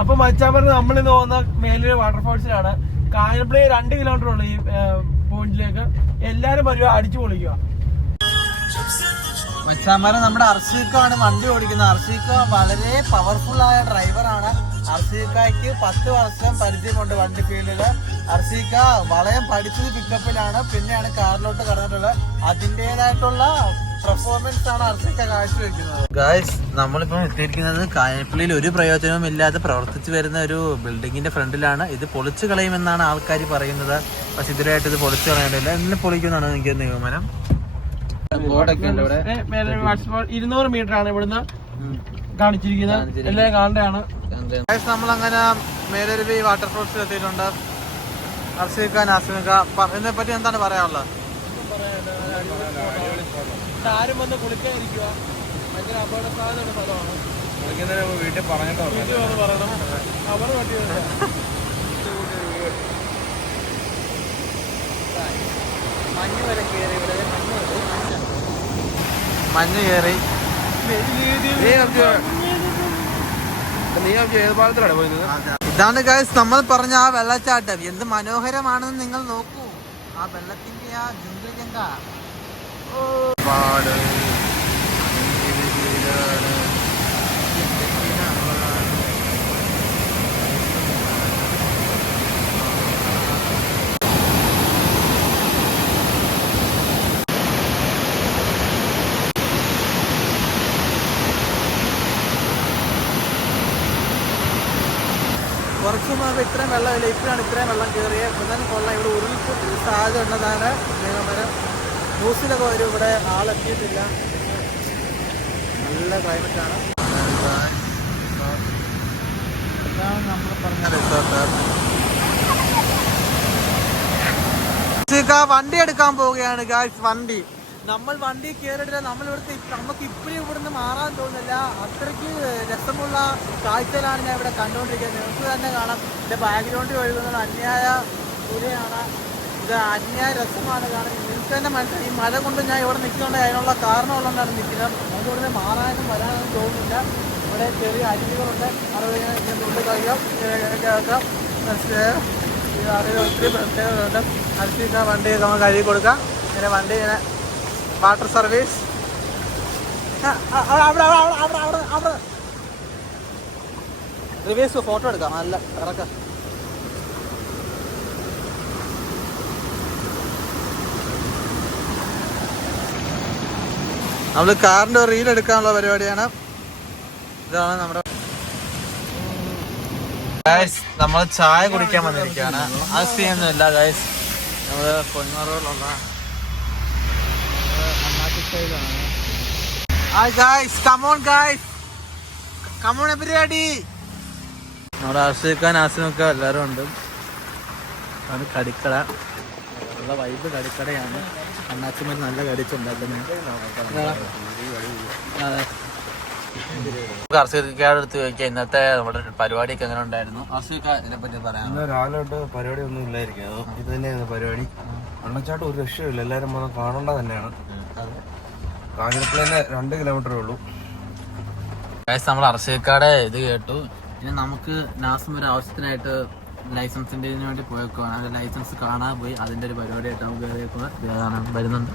അപ്പൊ മച്ചാമ്പറ നമ്മളിന്ന് പോകുന്ന മേലൂർ വാട്ടർഫോൾസിലാണ്. കാഞ്ഞിരപ്പള്ളി 2 കിലോമീറ്റർ ഉള്ളു ഈ പോയിന്റിലേക്ക്. എല്ലാരും വരുക, അടിച്ചു പൊളിക്കുക. മച്ചാമ്പറ നമ്മുടെ അർഷിക്കാണ് വണ്ടി ഓടിക്കുന്നത്. അർഷിക്ക വളരെ പവർഫുൾ ആയ ഡ്രൈവറാണ്. അർഷിക്കയ്ക്ക് 10 വർഷം പരിചയമുണ്ട് വണ്ടി ഫീൽഡില്. അർഷിക്ക വളയം പഠിച്ചത് പിക്കപ്പിലാണ്, പിന്നെയാണ് കാറിലോട്ട് കടന്നിട്ടുള്ളത്. അതിൻ്റെതായിട്ടുള്ള പെർഫോമൻസ് ആണ് അർഷിക്ക കാഴ്ചവെക്കുന്നത്. ഗായ്സ്, നമ്മളിപ്പോ എത്തിയിരിക്കുന്നത് കാഞ്ഞിരപ്പള്ളിയിൽ ഒരു പ്രയോജനവും ഇല്ലാതെ പ്രവർത്തിച്ചു വരുന്ന ഒരു ബിൽഡിങ്ങിന്റെ ഫ്രണ്ടിലാണ്. ഇത് പൊളിച്ചു കളയുമെന്നാണ് ആൾക്കാർ പറയുന്നത്. പക്ഷെ ഇതുവരെയായിട്ട് ഇത് പൊളിച്ചു കളയേണ്ടില്ല. എന്നെ പൊളിക്കുമെന്നാണ് എനിക്ക് നിഗമനം. 200 മീറ്റർ ആണ് ഇവിടുന്ന് കാണിച്ചിരിക്കുന്നത്. എല്ലാവരും കാണേണ്ടതാണ്. നമ്മളങ്ങനെ മേലരുവി വാട്ടർഫോൾസിൽ എത്തിയിട്ടുണ്ട്. അർഷിക്ക, നാസിക, ഇതിനെ പറ്റി എന്താണ് പറയാനുള്ളത്? ആരും വന്ന് കുളിക്കാതിരിക്കുക. ഭയങ്കര അപകട സാധ്യതയുള്ള സ്ഥലമാണ്. വീട്ടിൽ പറഞ്ഞിട്ട് പറയണം. അവർ പറ്റിയുണ്ട്. മഞ്ഞ് കയറി. ഇതാണ് ഗൈസ് നമ്മൾ പറഞ്ഞ ആ വെള്ളച്ചാട്ടം. എന്ത് മനോഹരമാണെന്ന് നിങ്ങൾ നോക്കൂ. ആ വെള്ളത്തിന്റെ ആ ജുംഗ കുറച്ചു മുമ്പ് ഇത്രയും വെള്ളമില്ല. ഇപ്പോഴാണ് ഇത്രയും വെള്ളം കയറിയത്. ബുധൻ കൊള്ളാം. ഇവിടെ ഉരുൾപൊട്ടൽ സാധ്യത ഉള്ളതാണ് നിഗമനം. ന്യൂസിലൊക്കെ വരും. ഇവിടെ ആളെത്തിയിട്ടില്ല. നല്ല ക്ലൈമറ്റാണ്. ഇതാണ് നമ്മൾ പറഞ്ഞ റിസോർട്ട്. വണ്ടി എടുക്കാൻ പോവുകയാണ് ഗായ്സ്. നമ്മൾ വണ്ടി കയറിയിട്ടില്ല. നമുക്ക് ഇപ്പോഴും ഇവിടുന്ന് മാറാൻ തോന്നുന്നില്ല. അത്രയ്ക്ക് രസമുള്ള കാഴ്ചകളാണ് ഞാൻ ഇവിടെ കണ്ടുകൊണ്ടിരിക്കുന്നത്. നിങ്ങൾക്ക് തന്നെ കാണാം. എൻ്റെ ബാക്ക്ഗ്രൗണ്ടിൽ ഒഴുകുന്നത് അന്യായ പുഴയാണ്. ഇത് അന്യായ രസമാണ് കാണുന്നത്. നിങ്ങൾക്ക് തന്നെ മനസ്സിലായി. ഈ മഴ കൊണ്ട് ഞാൻ ഇവിടെ നിൽക്കുന്നുണ്ട്. അതിനുള്ള കാരണമുള്ളതാണ് നിൽക്കുന്നത്. നമുക്ക് ഇവിടുന്ന് മാറാനും വരാനൊന്നും തോന്നുന്നില്ല. ഇവിടെ ചെറിയ അരുവികളുണ്ട്. അവിടെ ഞാൻ കൊണ്ട് കഴിയാം. അതിൽ ഒത്തിരി പ്രത്യേകതയുണ്ട്. അടുത്ത വണ്ടി നമുക്ക് കഴുകി കൊടുക്കാം. ഇങ്ങനെ വണ്ടി ഇങ്ങനെ വാട്ടർ സർവീസ്. അവിടെ റിവേഴ്സ് ഫോട്ടോ എടുക്കാം. നല്ല ഇറക്കാം. നമ്മൾ കാറിന്റെ റീൽ എടുക്കാനുള്ള പരിപാടിയാണ്. ഇതാണ് നമ്മുടെ ഗൈസ്. നമ്മൾ ചായ കുടിക്കാൻ വന്നിരിക്കുകയാണ്. അത് സീനൊന്നുമില്ല ഗൈസ്. നമ്മള് പൊന്മാറുകളുള്ള നമ്മുടെ അർഷിക്കാൻ ആസിനൊക്കെ എല്ലാവരും ഉണ്ട്. അത് കടിക്കട. നല്ല വൈബ് കടിക്കടയാണ്. അണ്ണാച്ചിമാർ നല്ല കടിച്ചുണ്ടാക്കുന്നത്. അർഷിക്കടുത്ത് ചോദിക്കാം ഇന്നത്തെ നമ്മുടെ പരിപാടിയൊക്കെ എങ്ങനെ ഉണ്ടായിരുന്നു. അർഷിക്ക ഇതിനെ പറ്റി പറയാം. രാവിലെ തൊട്ട് പരിപാടി ഒന്നും ഇല്ലായിരിക്കും. ഇത് തന്നെയാണ് പരിപാടി. വെള്ളച്ചാട്ടം ഒരു രക്ഷയില്ല. എല്ലാവരും വന്ന് കാണേണ്ട തന്നെയാണ്. കാഞ്ഞിരപ്പള്ളി 2 കിലോമീറ്ററേ ഉള്ളൂ. നമ്മൾ അർഷിക്കയുടെ ഇത് കേട്ടു. ഇനി നമുക്ക് നാസം ഒരു ആവശ്യത്തിനായിട്ട് ലൈസൻസിന്റെ വേണ്ടി പോയേക്കുവാണ്. അത് ലൈസൻസ് കാണാൻ പോയി. അതിന്റെ ഒരു പരിപാടിയായിട്ട് നമുക്ക് വരുന്നുണ്ട്.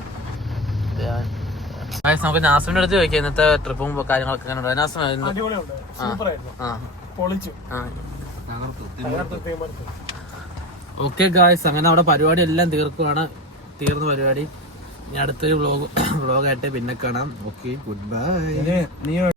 നമുക്ക് നാസിമിന്റെ അടുത്ത് ചോദിക്കാം ഇന്നത്തെ ട്രിപ്പും കാര്യങ്ങളൊക്കെ എങ്ങനെ ഉണ്ട്. നാസം ഓക്കെ ഗായ്സ്, അങ്ങനെ അവിടെ പരിപാടി എല്ലാം തീർന്ന പരിപാടി. ഇനി അടുത്തൊരു വ്ളോഗായിട്ട് പിന്നെ കാണാം. Okay, good bye.